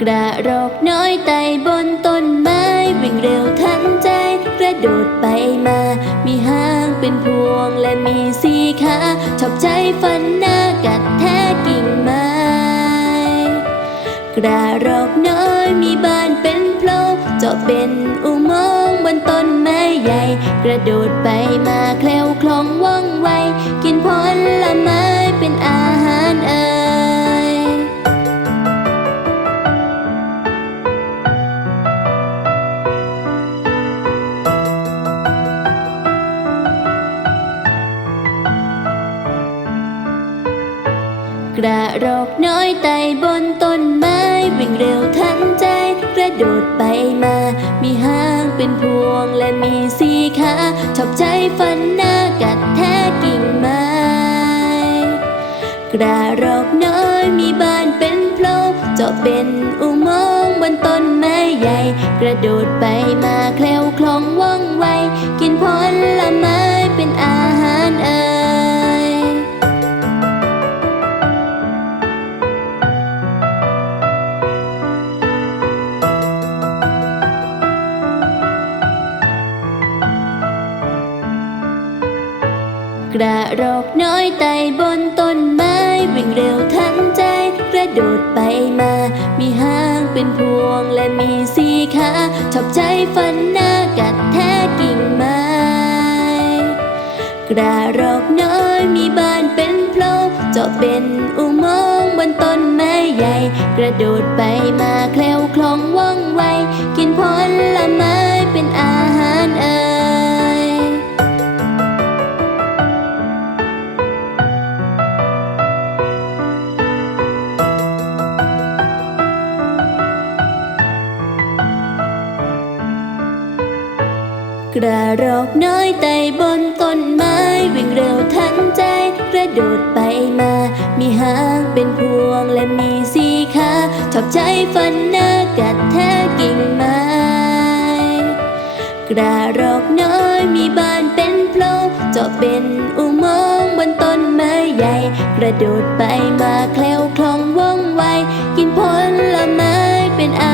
กระรอกน้อยไต่บนต้นไม้ วิ่งเร็วทันใจ กระโดดไปมา มีหางเป็นพวงและมีสีขาชอบใจฟันหน้ากัดแทะกิ่งไม้ กระรอกน้อยมีบ้านเป็นโพรงเจาะเป็นอุโมงค์บนต้นไม้ใหญ่ กระโดดไปมาแคล กระรอกน้อยไต่บนต้นไม้วิ่งเร็วทันใจ กระโดดไปมา มีหางเป็นพวงและมีสีขาชอบใจฟันหน้ากัดแทะกิ่งไม้กระรอกน้อยมีบ้านเป็นโพรงเจาะเป็นอุโมงค์บนต้นไม้ใหญ่ กระโดดไปมา กระรอกน้อยไต่บนต้นไม้ วิ่งเร็วทันใจ กระโดดไปมา มีหางเป็นพวงและมีสีขาชอบใจฟันหน้ากัดแทะกิ่งไม้กระรอกน้อยมีบ้านเป็นโพรงเจาะเป็นอุโมงค์บนต้นไม้ใหญ่ กระโดดไปมา กระรอกน้อยไต่บนต้นไม้ วิ่งเร็วทันใจ กระโดดไปมา มีหางเป็นพวงและมีสีขาชอบใจฟันหน้ากัดแทะกิ่งไม้กระรอกน้อยมีบ้านเป็นโพรงเจาะเป็นอุโมงค์บนต้นไม้ใหญ่ กระโดดไปมาแคล้วคล่องว่องไว กินผลไม้เป็นอา